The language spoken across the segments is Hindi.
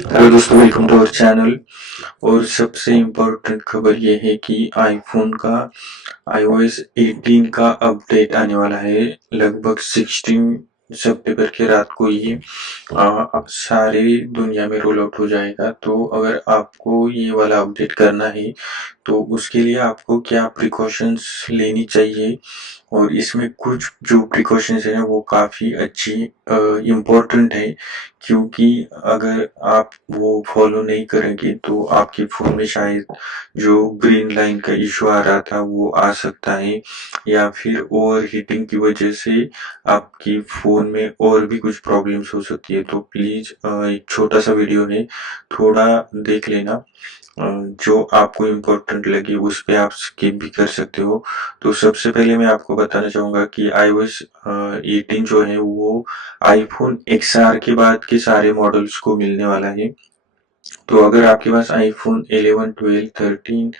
हेलो दोस्तों, वेलकम टू आवर चैनल। और सबसे इम्पोर्टेंट खबर ये है कि आईफोन का iOS 18 का अपडेट आने वाला है। लगभग 16 सितंबर के रात को ये सारी दुनिया में रोल आउट हो जाएगा। तो अगर आपको ये वाला अपडेट करना है तो उसके लिए आपको क्या प्रिकॉशंस लेनी चाहिए, और इसमें कुछ जो प्रिकॉशंस है वो काफ़ी अच्छी इम्पोर्टेंट है, क्योंकि अगर आप वो फॉलो नहीं करेंगे तो आपके फ़ोन में शायद जो ग्रीन लाइन का इशू आ रहा था वो आ सकता है, या फिर ओवर हीटिंग की वजह से आपकी फ़ोन में और भी कुछ प्रॉब्लम्स हो सकती है। तो प्लीज़ एक छोटा सा वीडियो है, थोड़ा देख लेना। जो आपको इम्पोर्टेंट लगे उस पे आप स्किप भी कर सकते हो। तो सबसे पहले मैं आपको बताना चाहूँगा कि iOS 18 जो है वो आईफोन XR के बाद के सारे मॉडल्स को मिलने वाला है। तो अगर आपके पास आईफोन 11, 12, 13,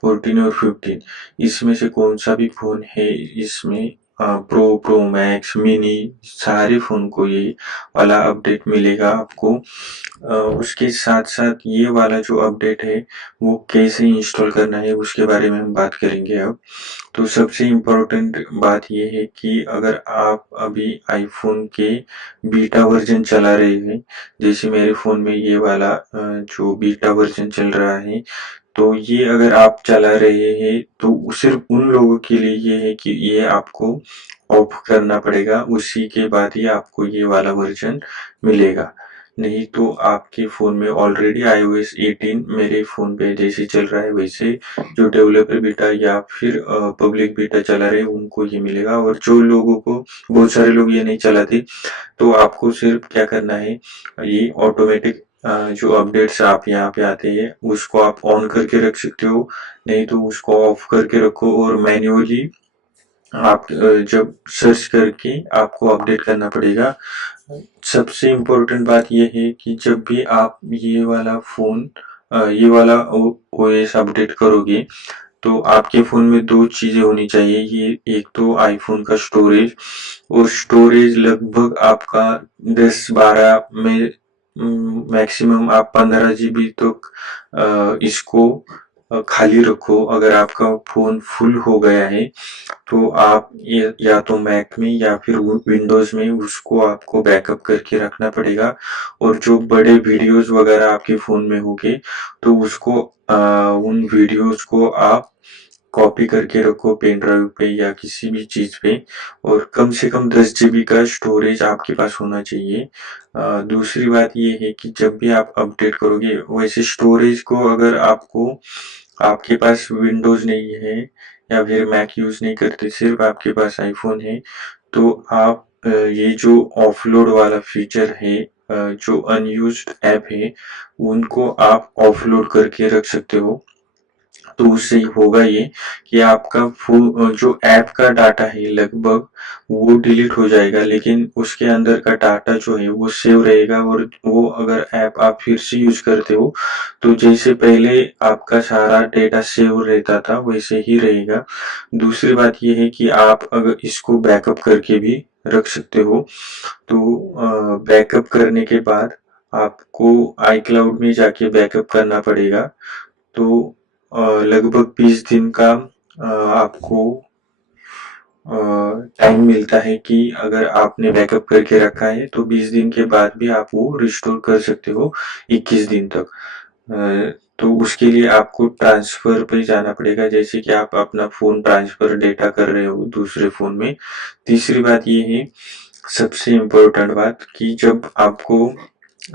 14 और 15 इसमें से कौन सा भी फ़ोन है, इसमें प्रो, प्रो मैक्स, मिनी सारे फ़ोन को ये वाला अपडेट मिलेगा आपको। उसके साथ-साथ ये वाला जो अपडेट है वो कैसे इंस्टॉल करना है उसके बारे में हम बात करेंगे अब। तो सबसे इम्पोर्टेंट बात ये है कि अगर आप अभी आईफोन के बीटा वर्जन चला रहे हैं, जैसे मेरे फ़ोन में ये वाला जो बीटा वर्जन चल रहा है, तो ये अगर आप चला रहे हैं तो सिर्फ उन लोगों के लिए ये है कि ये आपको ऑफ करना पड़ेगा, उसी के बाद ही आपको ये वाला वर्जन मिलेगा। नहीं तो आपके फ़ोन में ऑलरेडी iOS 18 मेरे फ़ोन पे जैसे चल रहा है वैसे जो डेवलपर बीटा या फिर पब्लिक बीटा चला रहे हैं उनको ये मिलेगा। और जो लोगों को, बहुत सारे लोग ये नहीं चलाते, तो आपको सिर्फ क्या करना है, ये ऑटोमेटिक जो अपडेट्स आप यहाँ पे आते हैं उसको आप ऑन करके रख सकते हो, नहीं तो उसको ऑफ करके रखो और मैन्युअली आप जब सर्च करके आपको अपडेट करना पड़ेगा। सबसे इम्पोर्टेंट बात ये है कि जब भी आप ये वाला फ़ोन ये वाला ओएस अपडेट करोगे तो आपके फ़ोन में दो चीज़ें होनी चाहिए। ये एक तो आईफोन का स्टोरेज, और स्टोरेज लगभग आपका 10-12 में मैक्सिमम आप 15 जीबी तक इसको खाली रखो। अगर आपका फ़ोन फुल हो गया है तो आप ये या तो मैक में या फिर विंडोज़ में उसको आपको बैकअप करके रखना पड़ेगा। और जो बड़े वीडियोज़ वगैरह आपके फ़ोन में होंगे तो उसको उन वीडियोज़ को आप कॉपी करके रखो पेन ड्राइव पे या किसी भी चीज़ पे, और कम से कम 10 जीबी का स्टोरेज आपके पास होना चाहिए। दूसरी बात ये है कि जब भी आप अपडेट करोगे, वैसे स्टोरेज को अगर आपको, आपके पास विंडोज़ नहीं है या फिर मैक यूज़ नहीं करते, सिर्फ आपके पास आईफोन है, तो आप ये जो ऑफलोड वाला फीचर है, जो अनयूज्ड ऐप है उनको आप ऑफलोड करके रख सकते हो। तो उससे होगा ये कि आपका जो ऐप का डाटा है लगभग वो डिलीट हो जाएगा, लेकिन उसके अंदर का डाटा जो है वो सेव रहेगा। और वो अगर ऐप आप फिर से यूज करते हो तो जैसे पहले आपका सारा डेटा सेव रहता था वैसे ही रहेगा। दूसरी बात ये है कि आप अगर इसको बैकअप करके भी रख सकते हो। तो बैकअप करने के बाद आपको iCloud में जाके बैकअप करना पड़ेगा। तो लगभग 20 दिन का आपको टाइम मिलता है कि अगर आपने बैकअप करके रखा है तो 20 दिन के बाद भी आप वो रिस्टोर कर सकते हो 21 दिन तक। तो उसके लिए आपको ट्रांसफर पे जाना पड़ेगा, जैसे कि आप अपना फ़ोन ट्रांसफर डेटा कर रहे हो दूसरे फ़ोन में। तीसरी बात ये है, सबसे इम्पोर्टेंट बात, कि जब आपको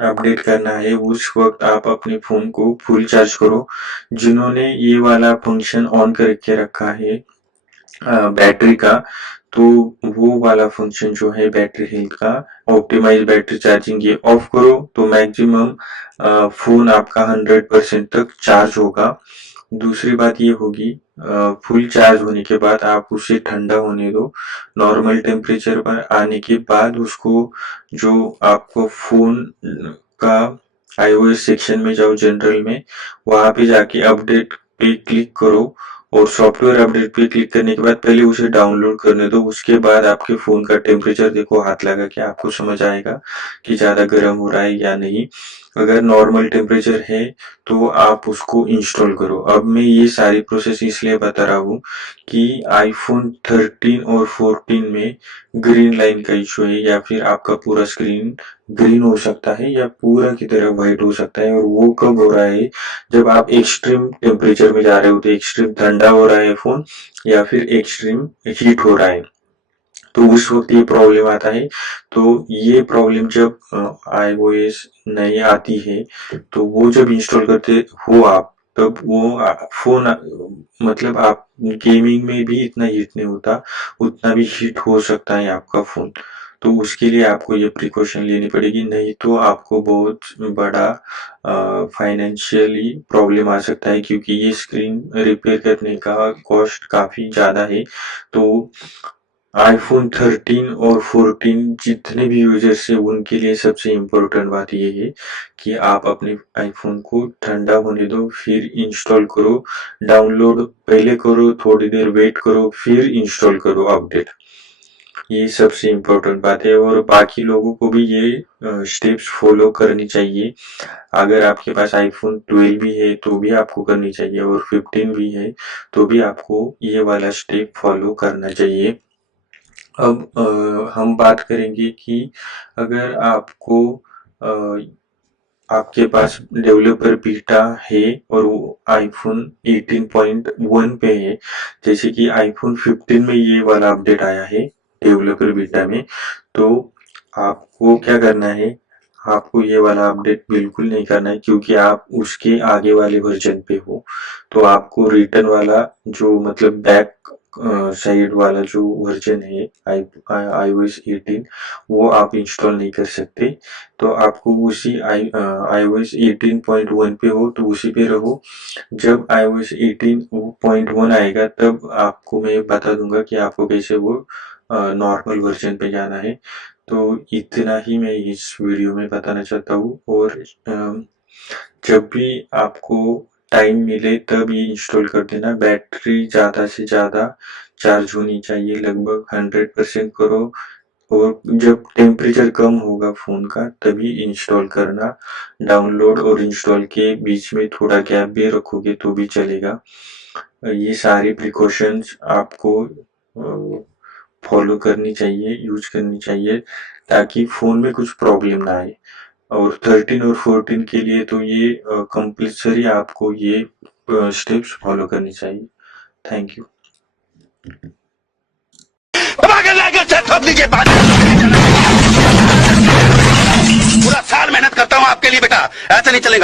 अपडेट करना है उस वक्त आप अपने फ़ोन को फुल चार्ज करो। जिन्होंने ये वाला फंक्शन ऑन करके रखा है बैटरी का, तो वो वाला फंक्शन जो है बैटरी हेल्थ का, ऑप्टिमाइज बैटरी चार्जिंग, ये ऑफ करो तो मैक्सिमम फ़ोन आपका 100% तक चार्ज होगा। दूसरी बात ये होगी, फुल चार्ज होने के बाद आप उसे ठंडा होने दो। नॉर्मल टेम्परेचर पर आने के बाद उसको, जो आपको फ़ोन का iOS सेक्शन में जाओ जनरल में, वहाँ पे जाके अपडेट पे क्लिक करो, और सॉफ्टवेयर अपडेट पे क्लिक करने के बाद पहले उसे डाउनलोड करने दो। उसके बाद आपके फ़ोन का टेम्परेचर देखो, हाथ लगा के आपको समझ आएगा कि ज़्यादा गर्म हो रहा है या नहीं। अगर नॉर्मल टेम्परेचर है तो आप उसको इंस्टॉल करो। अब मैं ये सारी प्रोसेस इसलिए बता रहा हूँ कि iPhone 13 और 14 में ग्रीन लाइन का इशू है, या फिर आपका पूरा स्क्रीन ग्रीन हो सकता है या पूरा की तरह व्हाइट हो सकता है। और वो कब हो रहा है, जब आप एक्सट्रीम टेम्परेचर में जा रहे हो, तो एक्सट्रीम ठंडा हो रहा है फोन या फिर एक्सट्रीम हीट हो रहा है, तो उस वक्त ये प्रॉब्लम आता है। तो ये प्रॉब्लम जब iOS नई आती है, तो वो जब इंस्टॉल करते हो आप, तब वो फोन मतलब आप गेमिंग में भी इतना हीट नहीं होता, उतना भी हीट हो सकता है आपका फोन। तो उसके लिए आपको ये प्रिकॉशन लेनी पड़ेगी, नहीं तो आपको बहुत बड़ा फाइनेंशियली प्रॉब्लम आ सकता है, क्योंकि ये स्क्रीन रिपेयर करने का कॉस्ट काफी ज्यादा है। तो iPhone 13 और 14 जितने भी यूजर्स हैं उनके लिए सबसे इम्पोर्टेंट बात ये है कि आप अपने आईफोन को ठंडा होने दो, फिर इंस्टॉल करो। डाउनलोड पहले करो, थोड़ी देर वेट करो, फिर इंस्टॉल करो अपडेट। ये सबसे इम्पोर्टेंट बात है, और बाकी लोगों को भी ये स्टेप्स फॉलो करनी चाहिए। अगर आपके पास iPhone 12 भी है तो भी आपको करनी चाहिए, और 15 भी है तो भी आपको ये वाला स्टेप फॉलो करना चाहिए। अब हम बात करेंगे कि अगर आपको आपके पास डेवलपर बीटा है और वो iPhone 18.1 पे है, जैसे कि iPhone 15 में ये वाला अपडेट आया है डेवलपर बीटा में, तो आपको क्या करना है, आपको ये वाला अपडेट बिल्कुल नहीं करना है, क्योंकि आप उसके आगे वाले वर्जन पे हो। तो आपको रिटर्न वाला जो मतलब बैक साइड वाला जो वर्जन है iOS 18, वो आप इंस्टॉल नहीं कर सकते। तो आपको उसी iOS 18.1 पे हो तो उसी पे रहो। जब iOS 18.1 आएगा तब आपको मैं बता दूंगा कि आपको कैसे वो नॉर्मल वर्जन पे जाना है। तो इतना ही मैं इस वीडियो में बताना चाहता हूँ, और जब भी आपको टाइम मिले तब ये इंस्टॉल कर देना। बैटरी ज़्यादा से ज़्यादा चार्ज होनी चाहिए, लगभग 100% करो, और जब टेम्परेचर कम होगा फोन का तभी इंस्टॉल करना। डाउनलोड और इंस्टॉल के बीच में थोड़ा गैप भी रखोगे तो भी चलेगा। ये सारी प्रिकॉशंस आपको फॉलो करनी चाहिए, यूज करनी चाहिए, ताकि फोन में कुछ प्रॉब्लम ना आए। और 13 और 14 के लिए तो ये कंपल्सरी आपको ये स्टेप्स फॉलो करनी चाहिए। Thank you. पूरा साल मेहनत करता हूँ आपके लिए बेटा, ऐसे नहीं चलेगा।